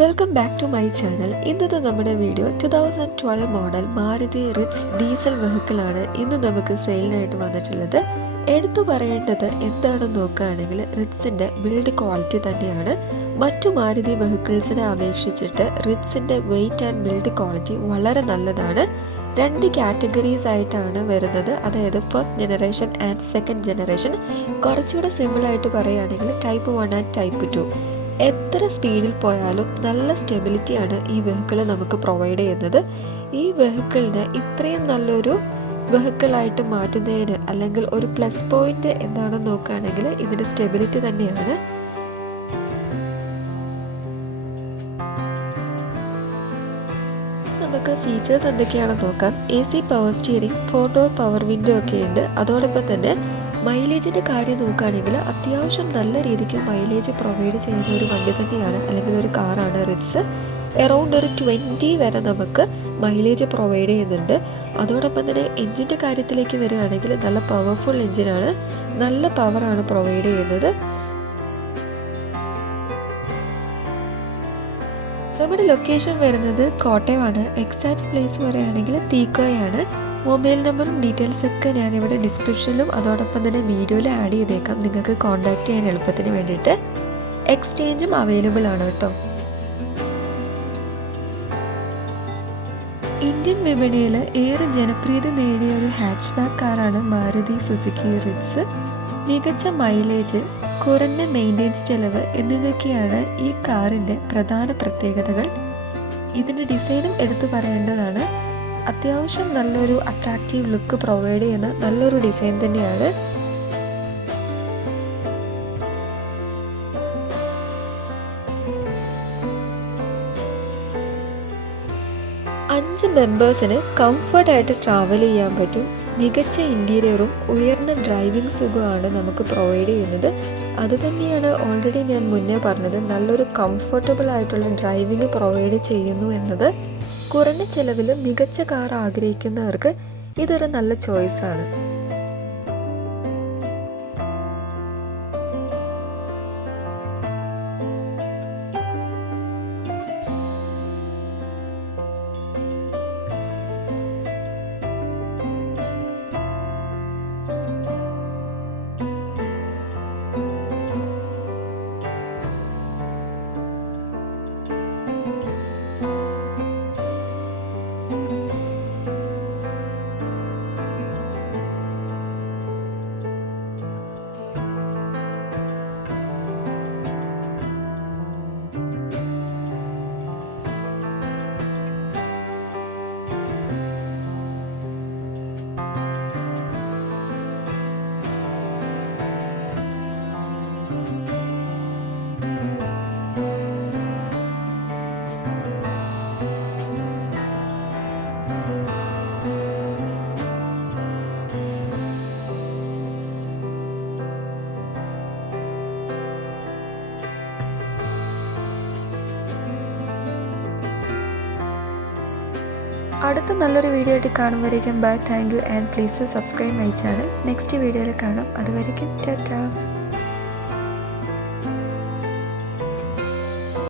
Welcome back to my channel. ഇന്നത്തെ നമ്മുടെ video 2012 model Maruti Ritz diesel വെഹിക്കിളാണ് ഇന്ന് നമുക്ക് സെയിലിനായിട്ട് വന്നിട്ടുള്ളത്. എടുത്തു പറയേണ്ടത് എന്താണെന്ന് നോക്കുകയാണെങ്കിൽ റിറ്റ്സിൻ്റെ ബിൽഡ് ക്വാളിറ്റി തന്നെയാണ്. മറ്റു മാരുതി വെഹിക്കിൾസിനെ അപേക്ഷിച്ചിട്ട് റിറ്റ്സിൻ്റെ വെയ്റ്റ് ആൻഡ് ബിൽഡ് ക്വാളിറ്റി വളരെ നല്ലതാണ്. രണ്ട് കാറ്റഗറീസ് ആയിട്ടാണ് വരുന്നത്, അതായത് first generation and second generation. കുറച്ചുകൂടെ സിമ്പിളായിട്ട് പറയുകയാണെങ്കിൽ ടൈപ്പ് 1 ആൻഡ് ടൈപ്പ് 2. എത്ര സ്പീഡിൽ പോയാലും നല്ല സ്റ്റെബിലിറ്റിയാണ് ഈ വെഹിക്കിൾ നമുക്ക് പ്രൊവൈഡ് ചെയ്യുന്നത്. ഈ വെഹിക്കിളിന് ഇത്രയും നല്ലൊരു വെഹിക്കിളായിട്ട് മാറ്റുന്നതിന് അല്ലെങ്കിൽ ഒരു പ്ലസ് പോയിന്റ് എന്താണെന്ന് നോക്കുകയാണെങ്കിൽ ഇതിൻ്റെ സ്റ്റെബിലിറ്റി തന്നെയാണ്. നമുക്ക് ഫീച്ചേഴ്സ് എന്തൊക്കെയാണെന്ന് നോക്കാം. AC power steering, 4 door power window ഒക്കെ ഉണ്ട്. അതോടൊപ്പം തന്നെ മൈലേജിൻ്റെ കാര്യം നോക്കുകയാണെങ്കിൽ അത്യാവശ്യം നല്ല രീതിക്ക് മൈലേജ് പ്രൊവൈഡ് ചെയ്യുന്ന ഒരു വണ്ടി തന്നെയാണ്, അല്ലെങ്കിൽ ഒരു കാറാണ് റിറ്റ്സ്. എറൗണ്ട് ഒരു 20 വരെ നമുക്ക് മൈലേജ് പ്രൊവൈഡ് ചെയ്യുന്നുണ്ട്. അതോടൊപ്പം തന്നെ എൻജിൻ്റെ കാര്യത്തിലേക്ക് വരികയാണെങ്കിൽ നല്ല പവർഫുൾ എൻജിനാണ്, നല്ല പവറാണ് പ്രൊവൈഡ് ചെയ്യുന്നത്. നമ്മുടെ ലൊക്കേഷൻ വരുന്നത് കോട്ടയമാണ്. എക്സാക്ട് പ്ലേസ് പറയുകയാണെങ്കിൽ തീക്കോയാണ്. മൊബൈൽ നമ്പറും ഡീറ്റെയിൽസൊക്കെ ഞാനിവിടെ ഡിസ്ക്രിപ്ഷനിലും അതോടൊപ്പം തന്നെ വീഡിയോയിൽ ആഡ് ചെയ്തേക്കാം, നിങ്ങൾക്ക് കോൺടാക്റ്റ് ചെയ്യാൻ എളുപ്പത്തിന് വേണ്ടിയിട്ട്. എക്സ്ചേഞ്ചും അവൈലബിൾ ആണ് കേട്ടോ. ഇന്ത്യൻ വിപണിയിൽ ഏറെ ജനപ്രീതി നേടിയ ഒരു ഹാച്ച് ബാക്ക് കാറാണ് മാരുതി സുസുക്കി റിറ്റ്സ്. മികച്ച മൈലേജ്, കുറഞ്ഞ മെയിൻ്റെനൻസ് ചെലവ് എന്നിവയൊക്കെയാണ് ഈ കാറിൻ്റെ പ്രധാന പ്രത്യേകതകൾ. ഇതിൻ്റെ ഡിസൈനും എടുത്തു പറയേണ്ടതാണ്. അത്യാവശ്യം നല്ലൊരു അട്രാക്റ്റീവ് ലുക്ക് പ്രൊവൈഡ് ചെയ്യുന്ന നല്ലൊരു ഡിസൈൻ തന്നെയാണ്. അഞ്ച് മെമ്പേഴ്സിന് കംഫർട്ടായിട്ട് ട്രാവൽ ചെയ്യാൻ പറ്റും. മികച്ച ഇൻറ്റീരിയറും ഉയർന്ന ഡ്രൈവിംഗ് സുഖമാണ് നമുക്ക് പ്രൊവൈഡ് ചെയ്യുന്നത്. അതുതന്നെയാണ് ഓൾറെഡി ഞാൻ മുന്നേ പറഞ്ഞത്, നല്ലൊരു കംഫർട്ടബിൾ ആയിട്ടുള്ള ഡ്രൈവിംഗ് പ്രൊവൈഡ് ചെയ്യുന്നു എന്നത്. കുറഞ്ഞ ചെലവിൽ മികച്ച കാർ ആഗ്രഹിക്കുന്നവർക്ക് ഇതൊരു നല്ല ചോയ്സാണ്. അടുത്ത നല്ലൊരു വീഡിയോ ആയിട്ട് കാണുമ്പോഴേക്കും bye, thank you and please to subscribe my channel. Next വീഡിയോയിൽ കാണാം. അതുവരേക്കും ടാറ്റാ.